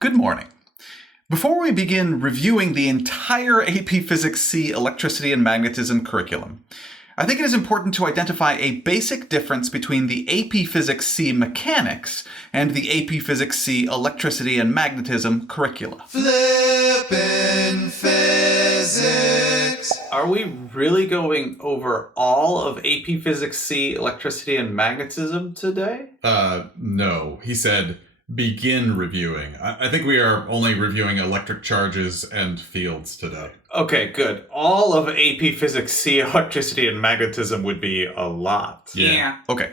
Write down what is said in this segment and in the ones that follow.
Good morning. Before we begin reviewing the entire AP Physics C Electricity and Magnetism curriculum, I think it is important to identify a basic difference between the AP Physics C Mechanics and the AP Physics C Electricity and Magnetism curricula. Flippin' Physics! Are we really going over all of AP Physics C Electricity and Magnetism today? No. He said begin reviewing. I think we are only reviewing electric charges and fields today. Okay, good. All of AP Physics C Electricity and Magnetism would be a lot. Yeah. Okay.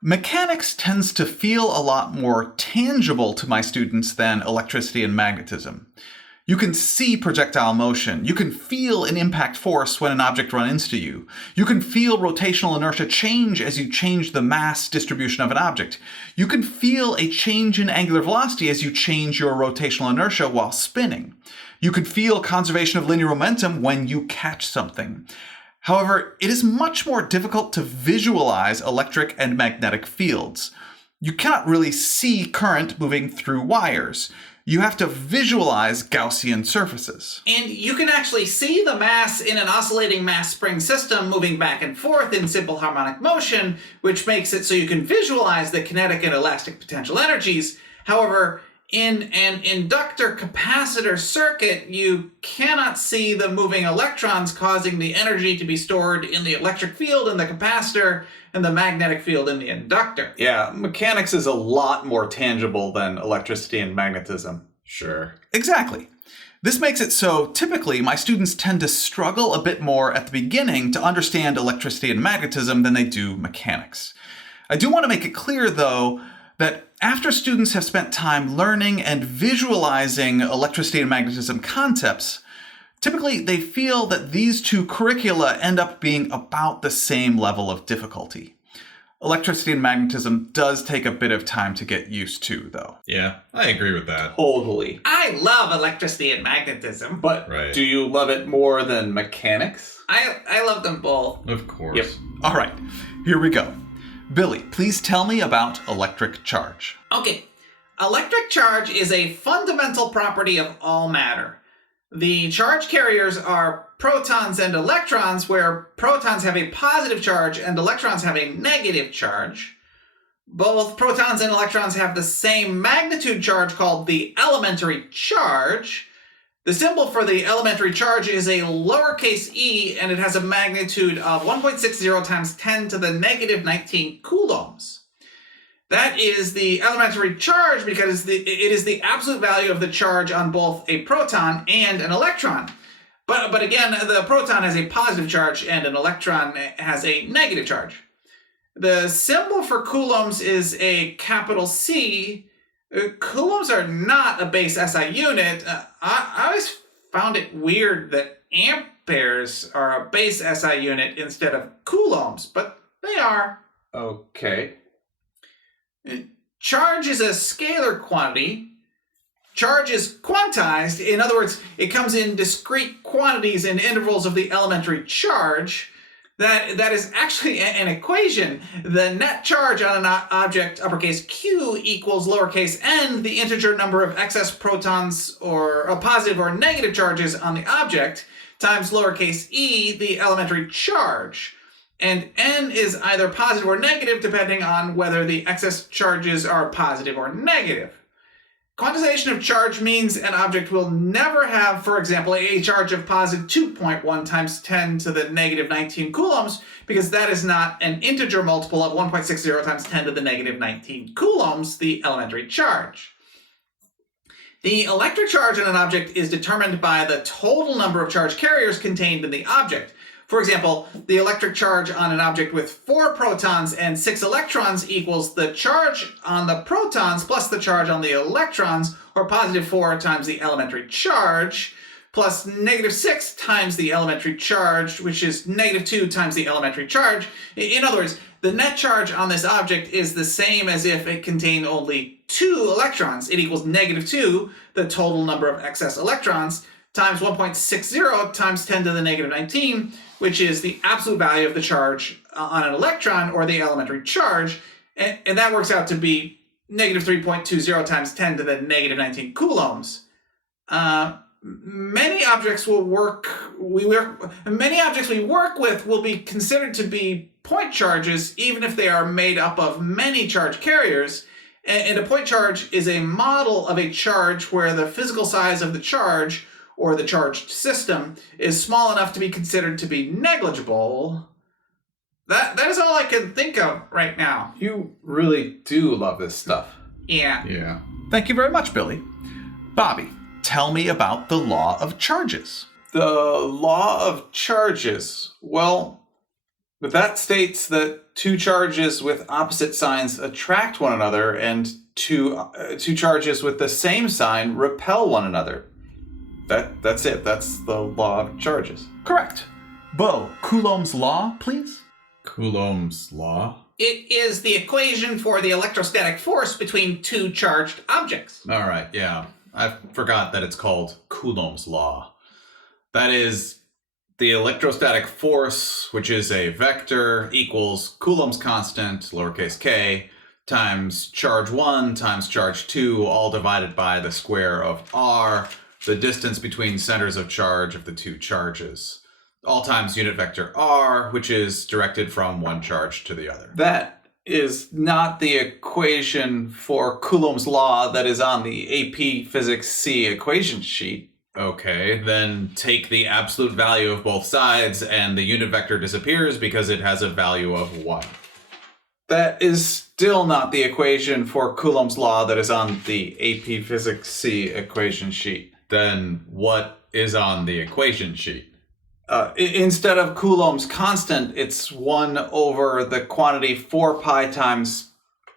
Mechanics tends to feel a lot more tangible to my students than electricity and magnetism. You can see projectile motion. You can feel an impact force when an object runs into you. You can feel rotational inertia change as you change the mass distribution of an object. You can feel a change in angular velocity as you change your rotational inertia while spinning. You can feel conservation of linear momentum when you catch something. However, it is much more difficult to visualize electric and magnetic fields. You cannot really see current moving through wires. You have to visualize Gaussian surfaces. And you can actually see the mass in an oscillating mass spring system moving back and forth in simple harmonic motion, which makes it so you can visualize the kinetic and elastic potential energies. However, in an inductor-capacitor circuit, you cannot see the moving electrons causing the energy to be stored in the electric field in the capacitor and the magnetic field in the inductor. Yeah, mechanics is a lot more tangible than electricity and magnetism. Sure. Exactly. This makes it so typically my students tend to struggle a bit more at the beginning to understand electricity and magnetism than they do mechanics. I do want to make it clear, though, that after students have spent time learning and visualizing electricity and magnetism concepts, typically they feel that these two curricula end up being about the same level of difficulty. Electricity and magnetism does take a bit of time to get used to, though. Yeah, I agree with that. Totally. I love electricity and magnetism, But Right. do you love it more than mechanics? I love them both. Of course. All right, here we go. Billy, please tell me about electric charge. Okay, electric charge is a fundamental property of all matter. The charge carriers are protons and electrons, where protons have a positive charge and electrons have a negative charge. Both protons and electrons have the same magnitude charge called the elementary charge. The symbol for the elementary charge is a lowercase e, and it has a magnitude of 1.60 times 10 to the negative 19 coulombs. That is the elementary charge because it is the absolute value of the charge on both a proton and an electron. But again, the proton has a positive charge and an electron has a negative charge. The symbol for coulombs is a capital C. Coulombs are not a base SI unit. I always found it weird that amperes are a base SI unit instead of coulombs, but they are. Okay. Charge is a scalar quantity. Charge is quantized. In other words, it comes in discrete quantities in intervals of the elementary charge. That is actually an equation. The net charge on an object, uppercase Q, equals lowercase n, the integer number of excess protons or positive or negative charges on the object, times lowercase e, the elementary charge. And n is either positive or negative depending on whether the excess charges are positive or negative. Quantization of charge means an object will never have, for example, a charge of positive 2.1 times 10 to the negative 19 coulombs, because that is not an integer multiple of 1.60 times 10 to the negative 19 coulombs, the elementary charge. The electric charge on an object is determined by the total number of charge carriers contained in the object. For example, the electric charge on an object with 4 protons and 6 electrons equals the charge on the protons plus the charge on the electrons, or positive 4 times the elementary charge, plus negative 6 times the elementary charge, which is negative 2 times the elementary charge. In other words, the net charge on this object is the same as if it contained only 2 electrons. It equals negative 2, the total number of excess electrons, times 1.60 times 10 to the negative 19, which is the absolute value of the charge on an electron, or the elementary charge, and that works out to be negative 3.20 times 10 to the negative 19 coulombs. Many objects we work with will be considered to be point charges, even if they are made up of many charge carriers. And a point charge is a model of a charge where the physical size of the charge, or the charged system, is small enough to be considered to be negligible. That is all I can think of right now. You really do love this stuff. Yeah. Yeah. Thank you very much, Billy. Bobby, tell me about the law of charges. The law of charges. Well, that states that two charges with opposite signs attract one another, and two charges with the same sign repel one another. That's it. That's the law of charges. Correct. Bo, Coulomb's law, please? Coulomb's law. It is the equation for the electrostatic force between two charged objects. All right, yeah. I forgot that it's called Coulomb's law. That is, the electrostatic force, which is a vector, equals Coulomb's constant, lowercase k, times charge 1 times charge 2, all divided by the square of r, the distance between centers of charge of the two charges. All times unit vector r, which is directed from one charge to the other. That is not the equation for Coulomb's law that is on the AP Physics C equation sheet. Okay, then take the absolute value of both sides and the unit vector disappears because it has a value of 1. That is still not the equation for Coulomb's law that is on the AP Physics C equation sheet. Then what is on the equation sheet? Instead of Coulomb's constant, it's 1 over the quantity 4 pi times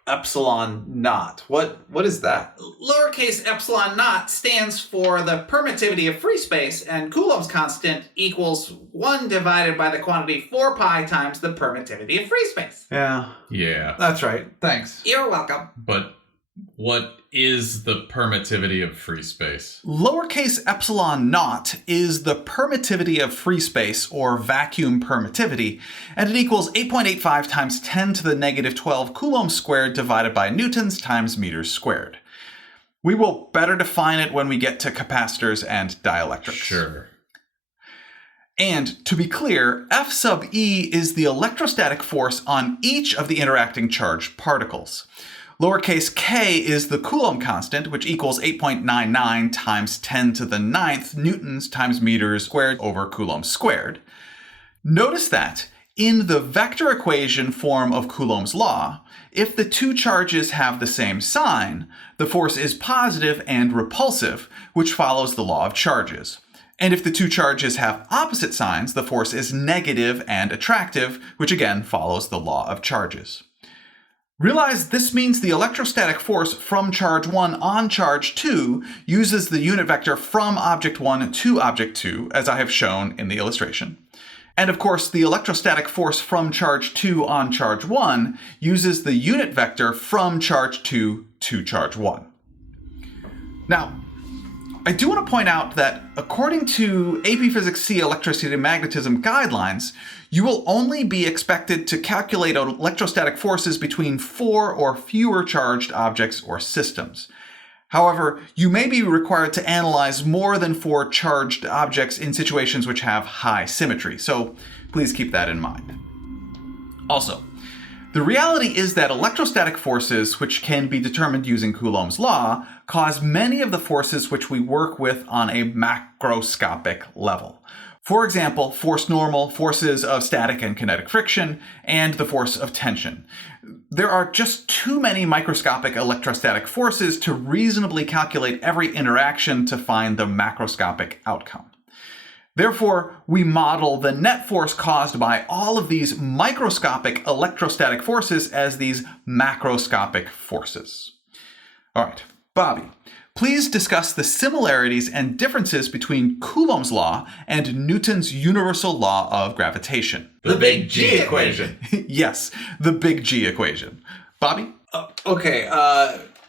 epsilon naught. What is that? Lowercase epsilon naught stands for the permittivity of free space, and Coulomb's constant equals 1 divided by the quantity 4 pi times the permittivity of free space. Yeah, Yeah, that's right. Thanks. You're welcome. but what is the permittivity of free space? Lowercase epsilon naught is the permittivity of free space, or vacuum permittivity, and it equals 8.85 times 10 to the negative 12 coulombs squared divided by newtons times meters squared. We will better define it when we get to capacitors and dielectrics. Sure. And to be clear, F sub E is the electrostatic force on each of the interacting charged particles. Lowercase k is the Coulomb constant, which equals 8.99 times 10 to the 9th newtons times meters squared over Coulomb squared. Notice that in the vector equation form of Coulomb's law, if the two charges have the same sign, the force is positive and repulsive, which follows the law of charges. And if the two charges have opposite signs, the force is negative and attractive, which again follows the law of charges. Realize this means the electrostatic force from charge 1 on charge 2 uses the unit vector from object 1 to object 2, as I have shown in the illustration. And of course, the electrostatic force from charge 2 on charge 1 uses the unit vector from charge 2 to charge 1. Now, I do want to point out that according to AP Physics C electricity and magnetism guidelines, you will only be expected to calculate electrostatic forces between 4 or fewer charged objects or systems. However, you may be required to analyze more than 4 charged objects in situations which have high symmetry, so please keep that in mind. Also, the reality is that electrostatic forces, which can be determined using Coulomb's law, cause many of the forces which we work with on a macroscopic level. For example, force normal, forces of static and kinetic friction, and the force of tension. There are just too many microscopic electrostatic forces to reasonably calculate every interaction to find the macroscopic outcome. Therefore, we model the net force caused by all of these microscopic electrostatic forces as these macroscopic forces. All right, Bobby, please discuss the similarities and differences between Coulomb's law and Newton's universal law of gravitation. The big G equation. Yes, the big G equation. Bobby?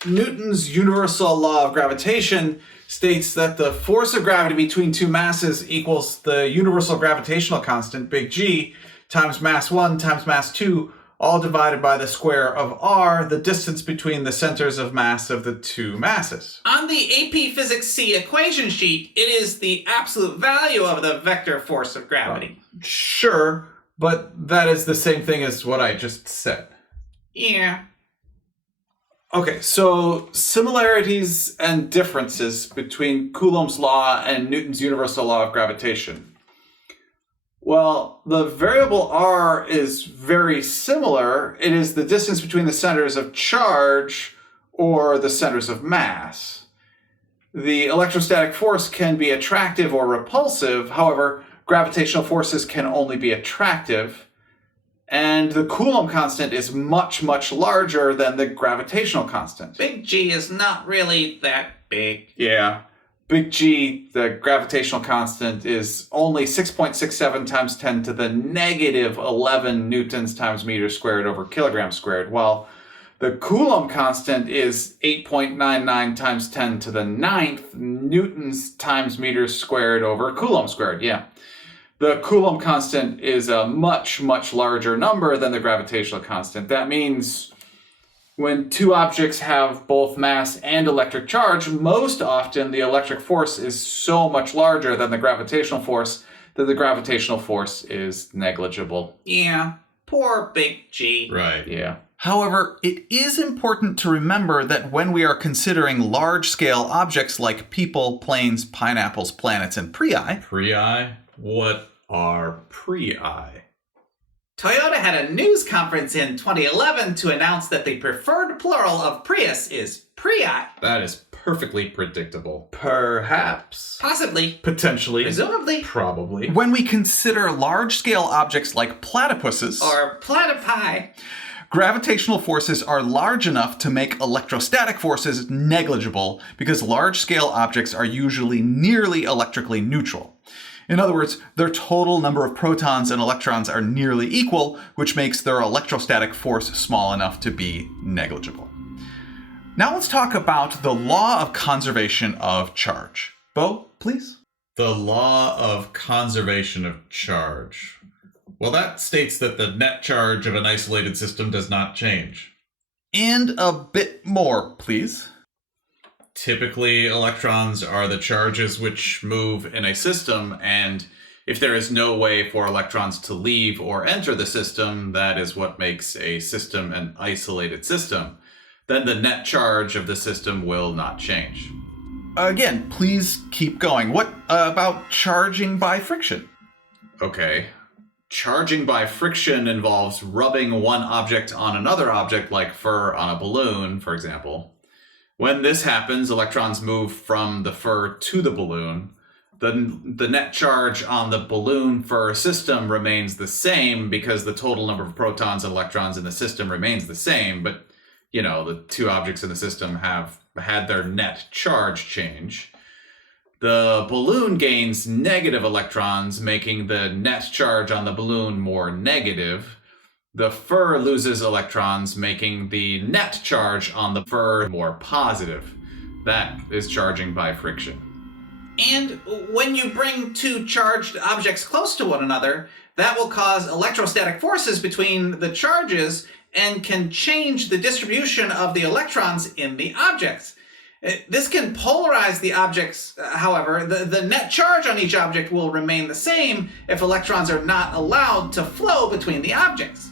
Newton's universal law of gravitation states that the force of gravity between two masses equals the universal gravitational constant, big G, times mass 1 times mass 2, all divided by the square of r, the distance between the centers of mass of the two masses. On the AP Physics C equation sheet, it is the absolute value of the vector force of gravity. Sure, but that is the same thing as what I just said. Yeah. Okay, so similarities and differences between Coulomb's law and Newton's universal law of gravitation. Well, the variable r is very similar. It is the distance between the centers of charge or the centers of mass. The electrostatic force can be attractive or repulsive. However, gravitational forces can only be attractive. And the Coulomb constant is much, much larger than the gravitational constant. Big G is not really that big. Yeah. Big G, the gravitational constant, is only 6.67 times 10 to the negative 11 newtons times meters squared over kilograms squared, while the Coulomb constant is 8.99 times 10 to the 9th newtons times meters squared over Coulomb squared. Yeah. The Coulomb constant is a much, much larger number than the gravitational constant. That means when two objects have both mass and electric charge, most often the electric force is so much larger than the gravitational force that the gravitational force is negligible. Yeah. Poor Big G. Right. Yeah. However, it is important to remember that when we are considering large-scale objects like people, planes, pineapples, planets, and prii... Prii? What are prii? Toyota had a news conference in 2011 to announce that the preferred plural of Prius is prii. That is perfectly predictable. Perhaps. Possibly. Potentially. Presumably. Probably. When we consider large-scale objects like platypuses... Or platypi. Gravitational forces are large enough to make electrostatic forces negligible because large-scale objects are usually nearly electrically neutral. In other words, their total number of protons and electrons are nearly equal, which makes their electrostatic force small enough to be negligible. Now let's talk about the law of conservation of charge. Bo, please. The law of conservation of charge. Well, that states that the net charge of an isolated system does not change. And a bit more, please. Typically, electrons are the charges which move in a system, and if there is no way for electrons to leave or enter the system, that is what makes a system an isolated system. Then the net charge of the system will not change. Again, please keep going. What about charging by friction? Okay. Charging by friction involves rubbing one object on another object, like fur on a balloon, for example. When this happens, electrons move from the fur to the balloon. The net charge on the balloon fur system remains the same because the total number of protons and electrons in the system remains the same, but, you know, the two objects in the system have had their net charge change. The balloon gains negative electrons, making the net charge on the balloon more negative. The fur loses electrons, making the net charge on the fur more positive. That is charging by friction. And when you bring two charged objects close to one another, that will cause electrostatic forces between the charges and can change the distribution of the electrons in the objects. This can polarize the objects, however. The net charge on each object will remain the same if electrons are not allowed to flow between the objects.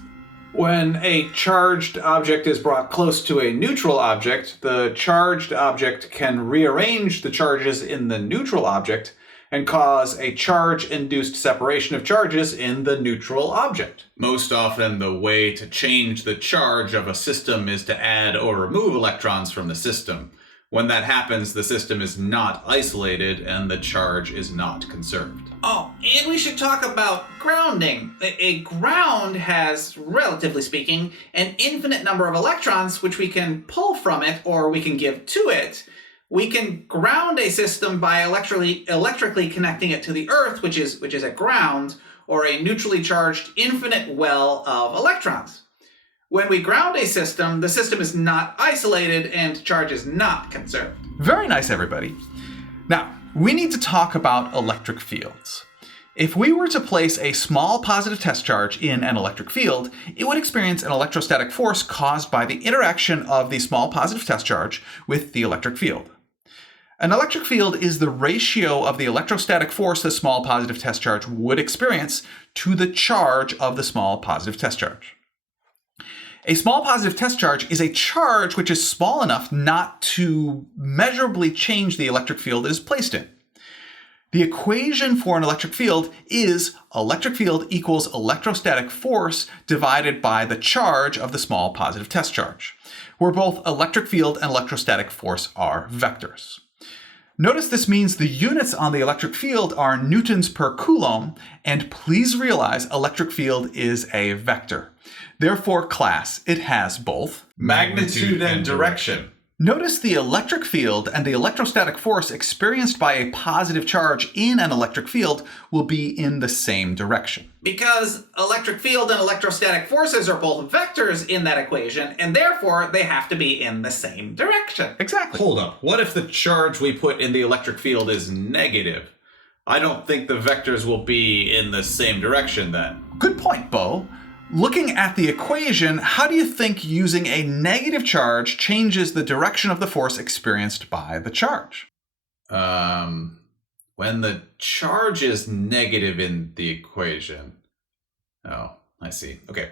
When a charged object is brought close to a neutral object, the charged object can rearrange the charges in the neutral object and cause a charge-induced separation of charges in the neutral object. Most often, the way to change the charge of a system is to add or remove electrons from the system. When that happens, the system is not isolated and the charge is not conserved. Oh, and we should talk about grounding. A ground has, relatively speaking, an infinite number of electrons which we can pull from it or we can give to it. We can ground a system by electrically connecting it to the Earth, which is a ground, or a neutrally charged infinite well of electrons. When we ground a system, the system is not isolated and charge is not conserved. Very nice, everybody. Now, we need to talk about electric fields. If we were to place a small positive test charge in an electric field, it would experience an electrostatic force caused by the interaction of the small positive test charge with the electric field. An electric field is the ratio of the electrostatic force the small positive test charge would experience to the charge of the small positive test charge. A small positive test charge is a charge which is small enough not to measurably change the electric field it is placed in. The equation for an electric field is electric field equals electrostatic force divided by the charge of the small positive test charge, where both electric field and electrostatic force are vectors. Notice this means the units on the electric field are newtons per Coulomb, and please realize electric field is a vector. Therefore, class, it has both Magnitude and direction. Notice the electric field and the electrostatic force experienced by a positive charge in an electric field will be in the same direction. Because electric field and electrostatic forces are both vectors in that equation, and therefore they have to be in the same direction. Exactly. Hold up. What if the charge we put in the electric field is negative? I don't think the vectors will be in the same direction then. Good point, Bo. Looking at the equation, how do you think using a negative charge changes the direction of the force experienced by the charge? When the charge is negative in the equation. Oh, I see. Okay.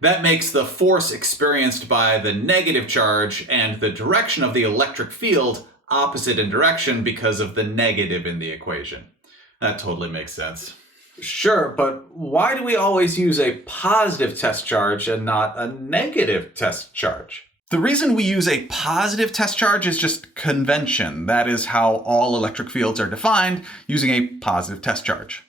That makes the force experienced by the negative charge and the direction of the electric field opposite in direction because of the negative in the equation. That totally makes sense. Sure, but why do we always use a positive test charge and not a negative test charge? The reason we use a positive test charge is just convention. That is how all electric fields are defined, using a positive test charge.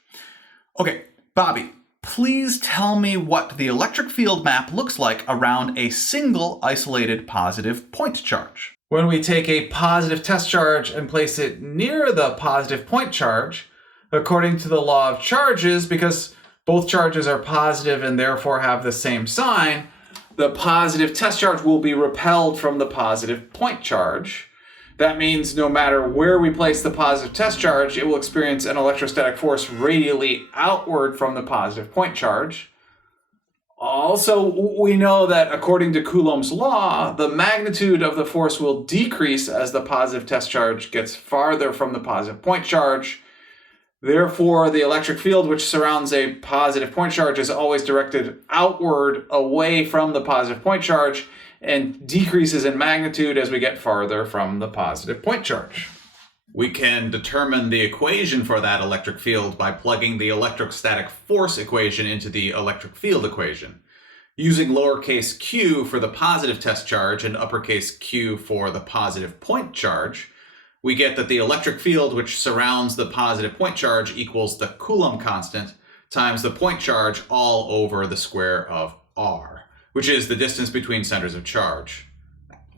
Okay, Bobby, please tell me what the electric field map looks like around a single isolated positive point charge. When we take a positive test charge and place it near the positive point charge, according to the law of charges, because both charges are positive and therefore have the same sign, the positive test charge will be repelled from the positive point charge. That means no matter where we place the positive test charge, it will experience an electrostatic force radially outward from the positive point charge. Also, we know that according to Coulomb's law, the magnitude of the force will decrease as the positive test charge gets farther from the positive point charge. Therefore, the electric field which surrounds a positive point charge is always directed outward away from the positive point charge and decreases in magnitude as we get farther from the positive point charge. We can determine the equation for that electric field by plugging the electrostatic force equation into the electric field equation. Using lowercase q for the positive test charge and uppercase Q for the positive point charge, we get that the electric field which surrounds the positive point charge equals the Coulomb constant times the point charge all over the square of r, which is the distance between centers of charge.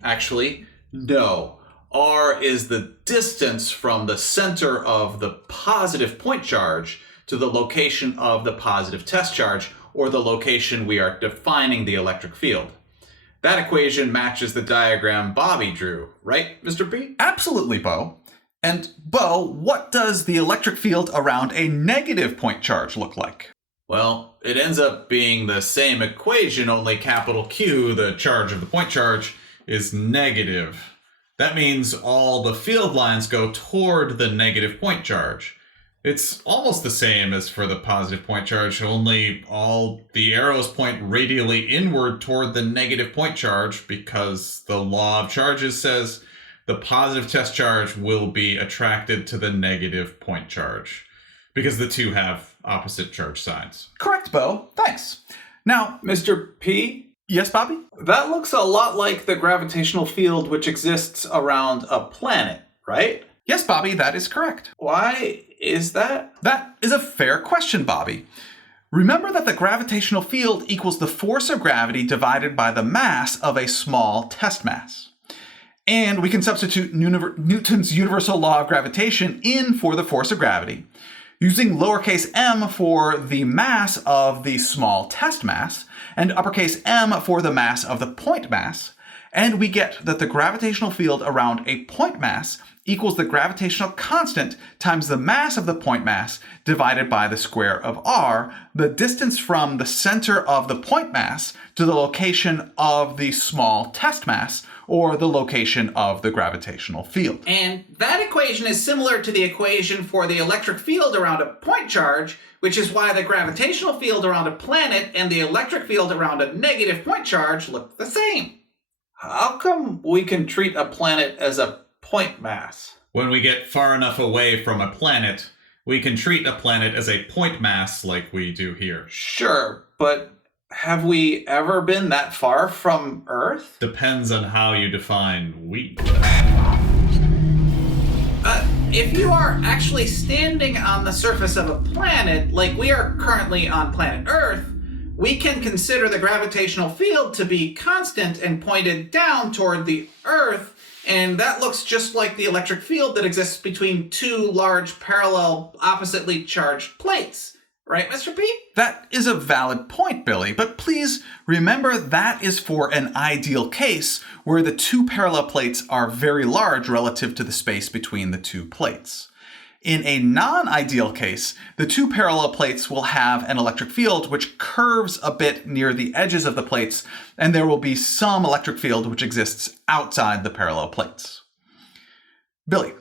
Actually, no. R is the distance from the center of the positive point charge to the location of the positive test charge, or the location we are defining the electric field. That equation matches the diagram Bobby drew, right, Mr. P? Absolutely, Bo. And Bo, what does the electric field around a negative point charge look like? Well, it ends up being the same equation, only capital Q, the charge of the point charge, is negative. That means all the field lines go toward the negative point charge. It's almost the same as for the positive point charge, only all the arrows point radially inward toward the negative point charge because the law of charges says the positive test charge will be attracted to the negative point charge because the two have opposite charge signs. Correct, Bo. Thanks. Now, Mr. P? yes, Bobby? That looks a lot like the gravitational field which exists around a planet, right? Yes, Bobby, that is correct. Why is that? That is a fair question, Bobby. Remember that the gravitational field equals the force of gravity divided by the mass of a small test mass. And we can substitute Newton's universal law of gravitation in for the force of gravity, using lowercase m for the mass of the small test mass, and uppercase M for the mass of the point mass, and we get that the gravitational field around a point mass equals the gravitational constant times the mass of the point mass divided by the square of r, the distance from the center of the point mass to the location of the small test mass, or the location of the gravitational field. And that equation is similar to the equation for the electric field around a point charge, which is why the gravitational field around a planet and the electric field around a negative point charge look the same. How come we can treat a planet as a point mass? When we get far enough away from a planet, we can treat a planet as a point mass like we do here. Sure, but have we ever been that far from Earth? Depends on how you define we. If you are actually standing on the surface of a planet, like we are currently on planet Earth, we can consider the gravitational field to be constant and pointed down toward the Earth, and that looks just like the electric field that exists between two large parallel oppositely charged plates. Right, Mr. P? That is a valid point, Billy, but please remember that is for an ideal case where the two parallel plates are very large relative to the space between the two plates. In a non-ideal case, the two parallel plates will have an electric field which curves a bit near the edges of the plates, and there will be some electric field which exists outside the parallel plates. Billy,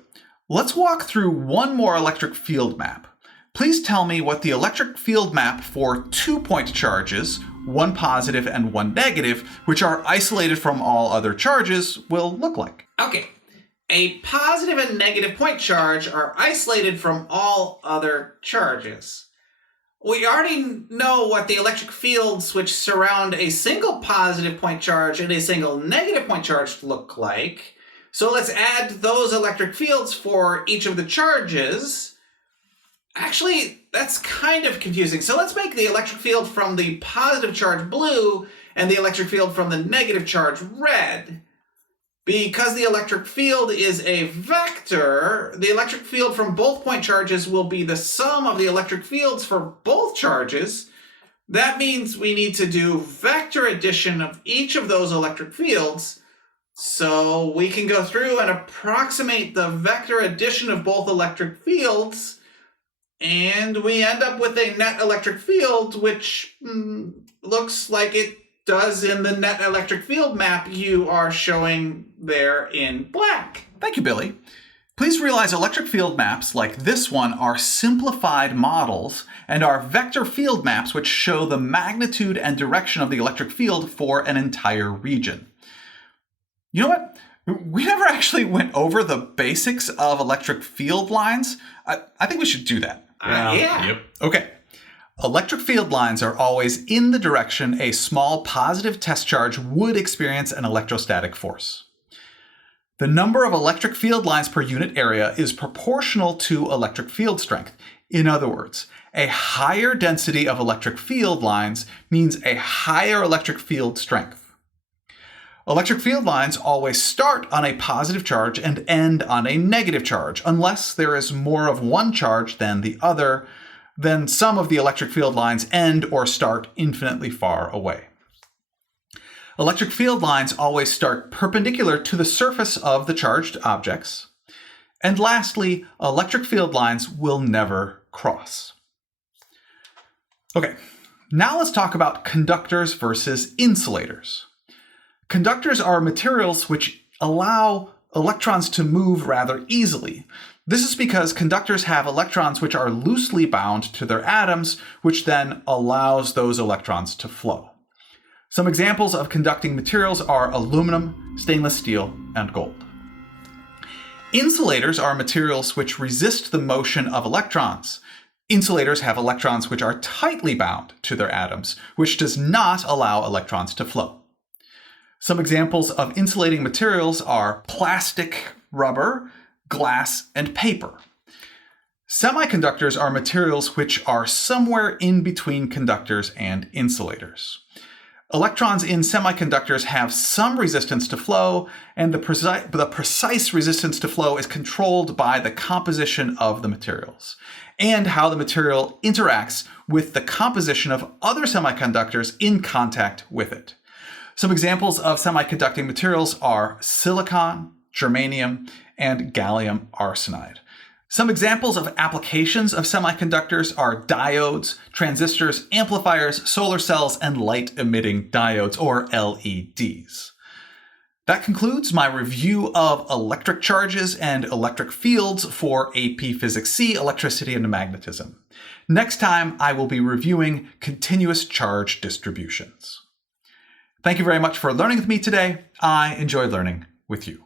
let's walk through one more electric field map. Please tell me what the electric field map for 2-point charges, one positive and one negative, which are isolated from all other charges, will look like. Okay. A positive and negative point charge are isolated from all other charges. We already know what the electric fields which surround a single positive point charge and a single negative point charge look like. So let's add those electric fields for each of the charges. Actually, that's kind of confusing. So let's make the electric field from the positive charge blue and the electric field from the negative charge red. Because the electric field is a vector, the electric field from both point charges will be the sum of the electric fields for both charges. That means we need to do vector addition of each of those electric fields. So we can go through and approximate the vector addition of both electric fields, and we end up with a net electric field, which looks like it does in the net electric field map you are showing there in black. Thank you, Billy. Please realize electric field maps like this one are simplified models and are vector field maps which show the magnitude and direction of the electric field for an entire region. You know what? We never actually went over the basics of electric field lines. I think we should do that. Yeah. Yep. Okay. Electric field lines are always in the direction a small positive test charge would experience an electrostatic force. The number of electric field lines per unit area is proportional to electric field strength. In other words, a higher density of electric field lines means a higher electric field strength. Electric field lines always start on a positive charge and end on a negative charge, unless there is more of one charge than the other. Then some of the electric field lines end or start infinitely far away. Electric field lines always start perpendicular to the surface of the charged objects. And lastly, electric field lines will never cross. Okay, now let's talk about conductors versus insulators. Conductors are materials which allow electrons to move rather easily. This is because conductors have electrons which are loosely bound to their atoms, which then allows those electrons to flow. Some examples of conducting materials are aluminum, stainless steel, and gold. Insulators are materials which resist the motion of electrons. Insulators have electrons which are tightly bound to their atoms, which does not allow electrons to flow. Some examples of insulating materials are plastic, rubber, glass, and paper. Semiconductors are materials which are somewhere in between conductors and insulators. Electrons in semiconductors have some resistance to flow, and the precise resistance to flow is controlled by the composition of the materials and how the material interacts with the composition of other semiconductors in contact with it. Some examples of semiconducting materials are silicon, germanium, and gallium arsenide. Some examples of applications of semiconductors are diodes, transistors, amplifiers, solar cells, and light-emitting diodes, or LEDs. That concludes my review of electric charges and electric fields for AP Physics C, Electricity and Magnetism. Next time, I will be reviewing continuous charge distributions. Thank you very much for learning with me today. I enjoyed learning with you.